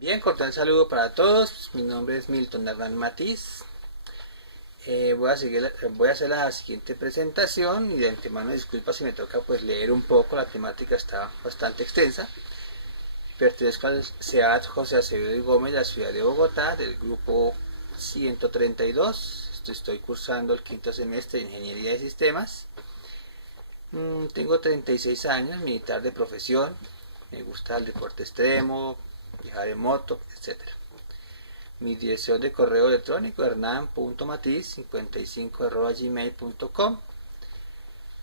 Bien, cordial saludo para todos. Mi nombre es Milton Hernán Matiz. Voy a hacer la siguiente presentación y de antemano disculpa si me toca pues leer un poco, la temática está bastante extensa. Pertenezco al SEAD José Acevedo y Gómez de la ciudad de Bogotá, del grupo 132. Estoy cursando el quinto semestre de Ingeniería de Sistemas. Tengo 36 años, militar de profesión. Me gusta el deporte extremo, viajar en moto, etcétera. Mi dirección de correo electrónico hernan.matiz55@gmail.com.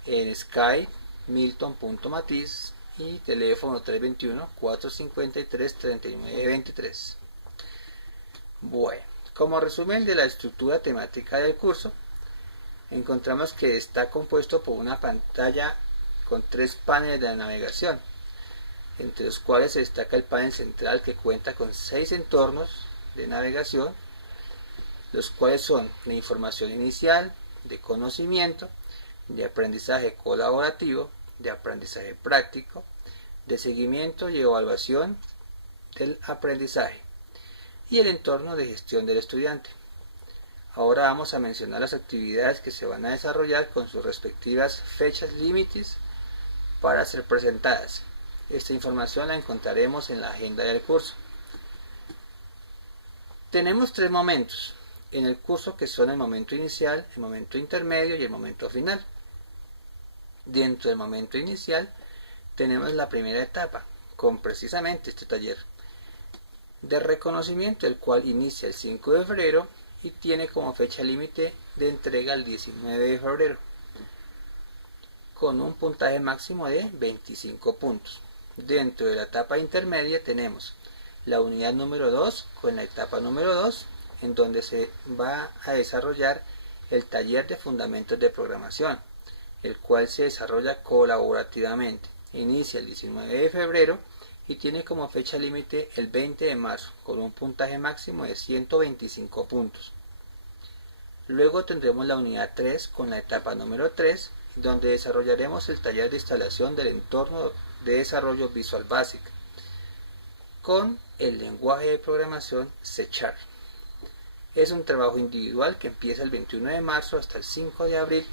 En Skype milton.matiz y teléfono 321-453-3923. Bueno, como resumen de la estructura temática del curso, encontramos que está compuesto por una pantalla con 3 paneles de navegación, entre los cuales se destaca el panel central que cuenta con 6 entornos de navegación, los cuales son de información inicial, de conocimiento, de aprendizaje colaborativo, de aprendizaje práctico, de seguimiento y evaluación del aprendizaje, y el entorno de gestión del estudiante. Ahora vamos a mencionar las actividades que se van a desarrollar con sus respectivas fechas límites para ser presentadas. Esta información la encontraremos en la agenda del curso. Tenemos 3 momentos en el curso que son el momento inicial, el momento intermedio y el momento final. Dentro del momento inicial tenemos la primera etapa con precisamente este taller de reconocimiento, el cual inicia el 5 de febrero y tiene como fecha límite de entrega el 19 de febrero con un puntaje máximo de 25 puntos. Dentro de la etapa intermedia tenemos la unidad número 2 con la etapa número 2, en donde se va a desarrollar el taller de fundamentos de programación, el cual se desarrolla colaborativamente. Inicia el 19 de febrero y tiene como fecha límite el 20 de marzo con un puntaje máximo de 125 puntos. Luego tendremos la unidad 3 con la etapa número 3, donde desarrollaremos el taller de instalación del entorno de desarrollo Visual Basic con el lenguaje de programación C#. Es un trabajo individual que empieza el 21 de marzo hasta el 5 de abril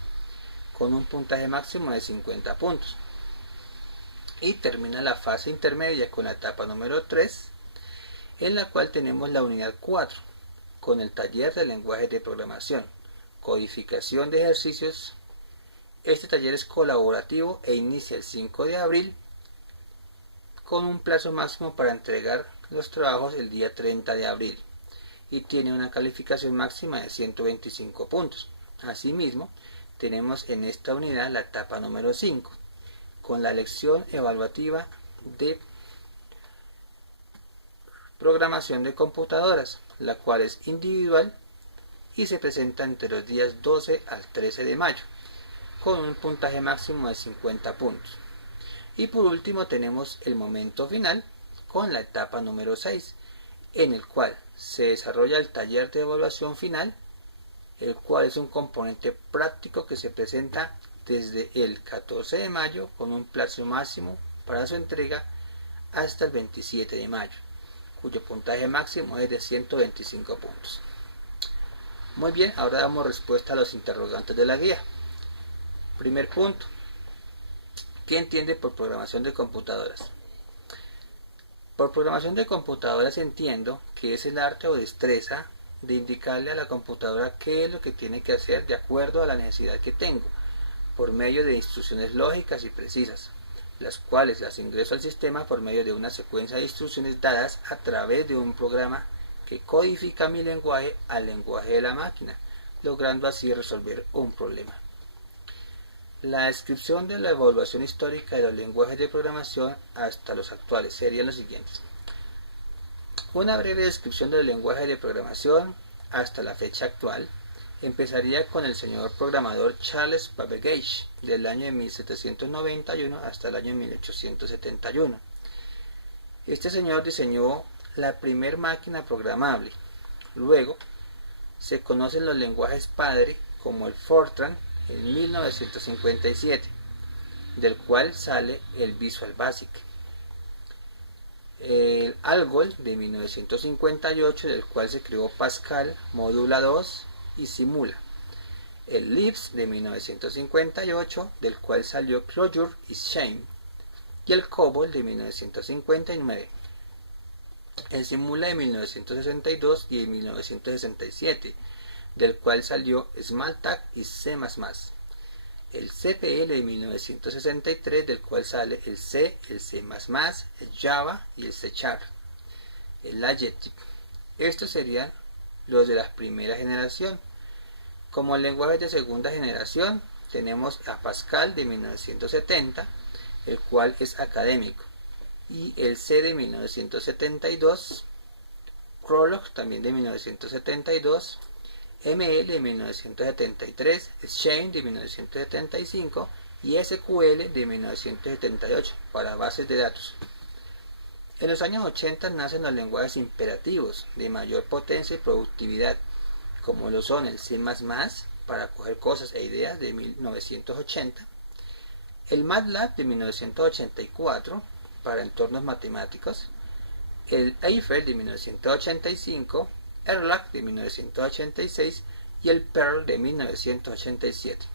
con un puntaje máximo de 50 puntos. Y termina la fase intermedia con la etapa número 3, en la cual tenemos la unidad 4 con el taller de lenguaje de programación, codificación de ejercicios. Este taller es colaborativo e inicia el 5 de abril con un plazo máximo para entregar los trabajos el día 30 de abril y tiene una calificación máxima de 125 puntos. Asimismo, tenemos en esta unidad la etapa número 5 con la lección evaluativa de programación de computadoras, la cual es individual y se presenta entre los días 12 al 13 de mayo con un puntaje máximo de 50 puntos. Y por último tenemos el momento final con la etapa número 6, en el cual se desarrolla el taller de evaluación final, el cual es un componente práctico que se presenta desde el 14 de mayo con un plazo máximo para su entrega hasta el 27 de mayo, cuyo puntaje máximo es de 125 puntos. Muy bien, ahora damos respuesta a los interrogantes de la guía. Primer punto: ¿qué entiende por programación de computadoras? Por programación de computadoras entiendo que es el arte o destreza de indicarle a la computadora qué es lo que tiene que hacer de acuerdo a la necesidad que tengo, por medio de instrucciones lógicas y precisas, las cuales las ingreso al sistema por medio de una secuencia de instrucciones dadas a través de un programa que codifica mi lenguaje al lenguaje de la máquina, logrando así resolver un problema. La descripción de la evaluación histórica de los lenguajes de programación hasta los actuales serían los siguientes. Una breve descripción del lenguaje de programación hasta la fecha actual empezaría con el señor programador Charles Babbage del año de 1791 hasta el año 1871. Este señor diseñó la primer máquina programable. Luego se conocen los lenguajes padre como el Fortran en 1957, del cual sale el Visual Basic. el Algol de 1958, del cual se creó Pascal, Modula 2 y Simula. El Lisp de 1958, del cual salió Clojure y Shame. Y el COBOL de 1959. El Simula de 1962 y de 1967, del cual salió Smalltalk y C++. El CPL de 1963, del cual sale el C, el C++, el Java y el C#. El Adjective. Estos serían los de la primera generación. Como lenguajes de segunda generación, tenemos a Pascal de 1970, el cual es académico, y el C de 1972, Prolog también de 1972, ML de 1973, Shane de 1975 y SQL de 1978 para bases de datos. En los años 80 nacen los lenguajes imperativos de mayor potencia y productividad, como lo son el C++ para coger cosas e ideas de 1980, el MATLAB de 1984 para entornos matemáticos, el Eiffel de 1985, Erlang de 1986 y el Perl de 1987.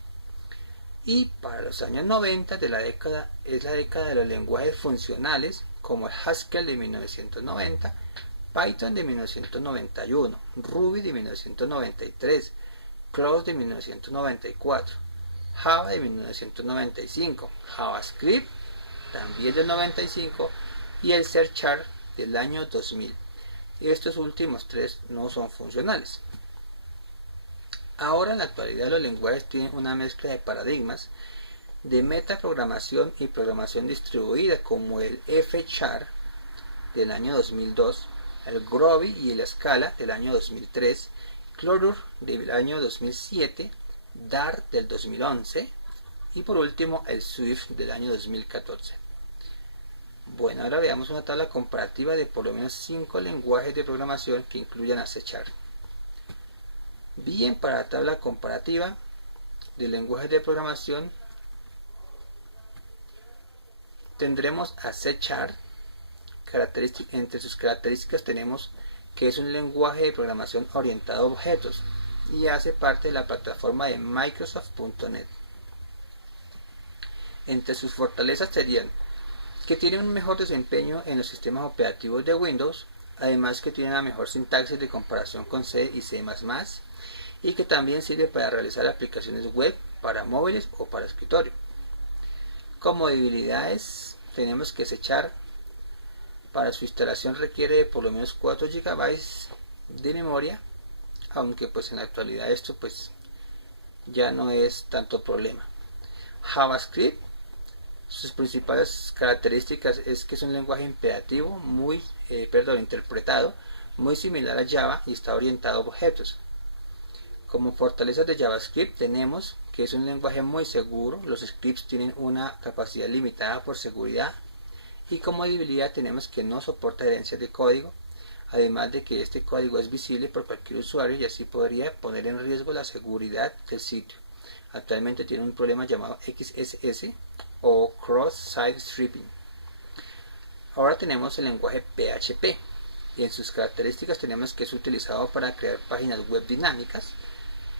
Y para los años 90 de la década es la década de los lenguajes funcionales, como el Haskell de 1990, Python de 1991, Ruby de 1993, Cloud de 1994, Java de 1995, JavaScript también del 95 y el C# del año 2000. Estos últimos tres no son funcionales. Ahora en la actualidad los lenguajes tienen una mezcla de paradigmas de metaprogramación y programación distribuida, como el F# del año 2002, el Groovy y el Scala del año 2003, Clojure del año 2007, Dart del 2011 y por último el Swift del año 2014. Bueno, ahora veamos una tabla comparativa de por lo menos 5 lenguajes de programación que incluyan a C#. Bien, para la tabla comparativa de lenguajes de programación tendremos a C#. Entre sus características tenemos que es un lenguaje de programación orientado a objetos y hace parte de la plataforma de Microsoft.NET. Entre sus fortalezas serían que tiene un mejor desempeño en los sistemas operativos de Windows, además que tiene una mejor sintaxis de comparación con C y C++, y que también sirve para realizar aplicaciones web para móviles o para escritorio. Como debilidades tenemos que C# para su instalación requiere de por lo menos 4 GB de memoria, aunque pues en la actualidad esto pues ya no es tanto problema. JavaScript, sus principales características es que es un lenguaje imperativo interpretado, muy similar a Java y está orientado a objetos. Como fortalezas de JavaScript tenemos que es un lenguaje muy seguro, los scripts tienen una capacidad limitada por seguridad, y como debilidad tenemos que no soporta herencias de código, además de que este código es visible por cualquier usuario y así podría poner en riesgo la seguridad del sitio. Actualmente tiene un problema llamado XSS o Cross-Site Stripping. Ahora tenemos el lenguaje PHP y en sus características tenemos que es utilizado para crear páginas web dinámicas.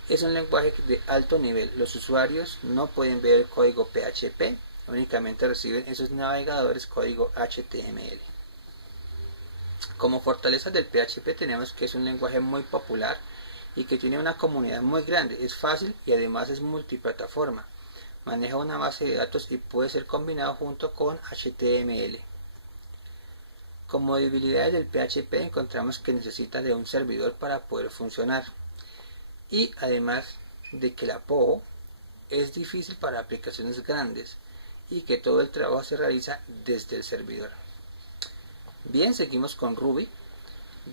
Es un lenguaje de alto nivel, los usuarios no pueden ver el código PHP, únicamente reciben esos navegadores código HTML. Como fortalezas del PHP tenemos que es un lenguaje muy popular y que tiene una comunidad muy grande, es fácil y además es multiplataforma, maneja una base de datos y puede ser combinado junto con HTML. Como debilidades del PHP encontramos que necesita de un servidor para poder funcionar y además de que la POO es difícil para aplicaciones grandes y que todo el trabajo se realiza desde el servidor. Bien, seguimos con Ruby.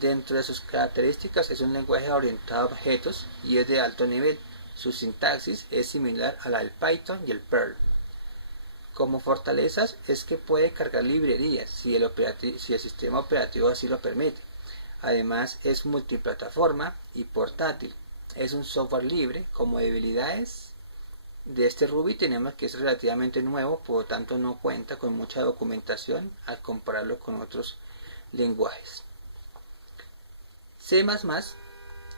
Dentro de sus características es un lenguaje orientado a objetos y es de alto nivel. Su sintaxis es similar a la del Python y el Perl. Como fortalezas es que puede cargar librerías si el sistema operativo así lo permite. Además es multiplataforma y portátil. Es un software libre. Como debilidades de este Ruby tenemos que es relativamente nuevo, por lo tanto no cuenta con mucha documentación al compararlo con otros lenguajes. C++,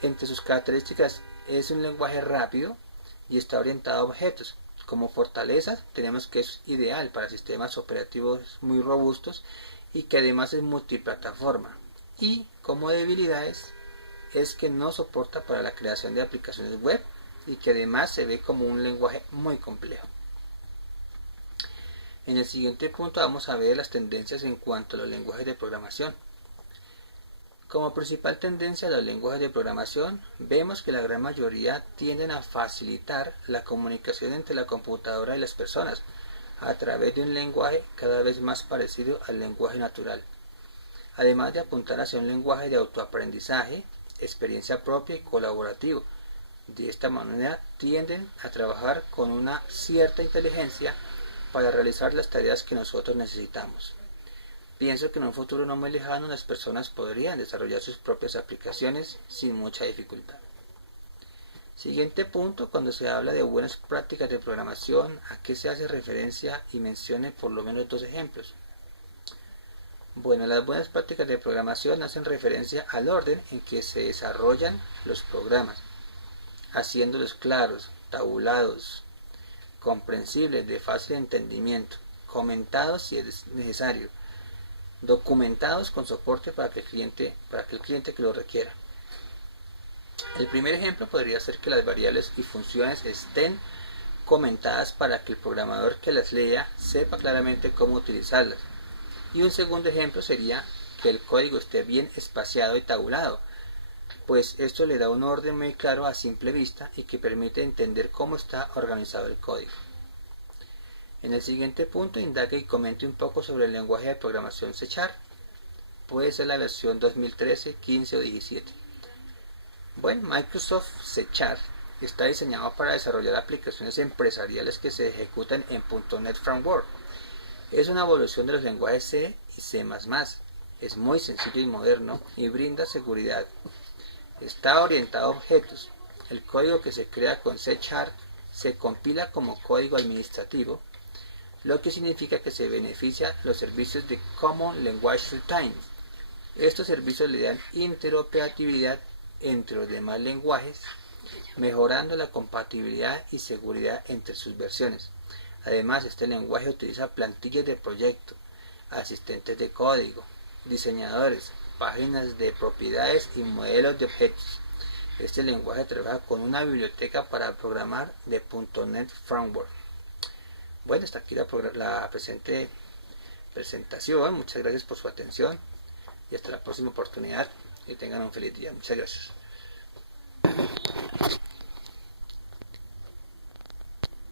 entre sus características, es un lenguaje rápido y está orientado a objetos. Como fortalezas tenemos que es ideal para sistemas operativos muy robustos y que además es multiplataforma. Y como debilidades es que no soporta para la creación de aplicaciones web y que además se ve como un lenguaje muy complejo. En el siguiente punto vamos a ver las tendencias en cuanto a los lenguajes de programación. Como principal tendencia de los lenguajes de programación, vemos que la gran mayoría tienden a facilitar la comunicación entre la computadora y las personas a través de un lenguaje cada vez más parecido al lenguaje natural, además de apuntar hacia un lenguaje de autoaprendizaje, experiencia propia y colaborativo. De esta manera tienden a trabajar con una cierta inteligencia para realizar las tareas que nosotros necesitamos. Pienso que en un futuro no muy lejano las personas podrían desarrollar sus propias aplicaciones sin mucha dificultad. Siguiente punto, cuando se habla de buenas prácticas de programación, ¿a qué se hace referencia? Y mencione por lo menos 2 ejemplos. Bueno, las buenas prácticas de programación hacen referencia al orden en que se desarrollan los programas, haciéndolos claros, tabulados, comprensibles, de fácil entendimiento, comentados si es necesario, documentados con soporte para el cliente que lo requiera. El primer ejemplo podría ser que las variables y funciones estén comentadas para que el programador que las lea sepa claramente cómo utilizarlas. Y un segundo ejemplo sería que el código esté bien espaciado y tabulado, pues esto le da un orden muy claro a simple vista y que permite entender cómo está organizado el código. En el siguiente punto indague y comente un poco sobre el lenguaje de programación C#. Puede ser la versión 2013, 15 o 17. Bueno, Microsoft C# está diseñado para desarrollar aplicaciones empresariales que se ejecutan en .NET Framework. Es una evolución de los lenguajes C y C++. Es muy sencillo y moderno y brinda seguridad. Está orientado a objetos. El código que se crea con C# se compila como código administrativo, lo que significa que se beneficia los servicios de Common Language Runtime. Estos servicios le dan interoperabilidad entre los demás lenguajes, mejorando la compatibilidad y seguridad entre sus versiones. Además, este lenguaje utiliza plantillas de proyecto, asistentes de código, diseñadores, páginas de propiedades y modelos de objetos. Este lenguaje trabaja con una biblioteca para programar de .NET Framework. Bueno, hasta aquí la presente presentación. Muchas gracias por su atención y hasta la próxima oportunidad. Que tengan un feliz día. Muchas gracias.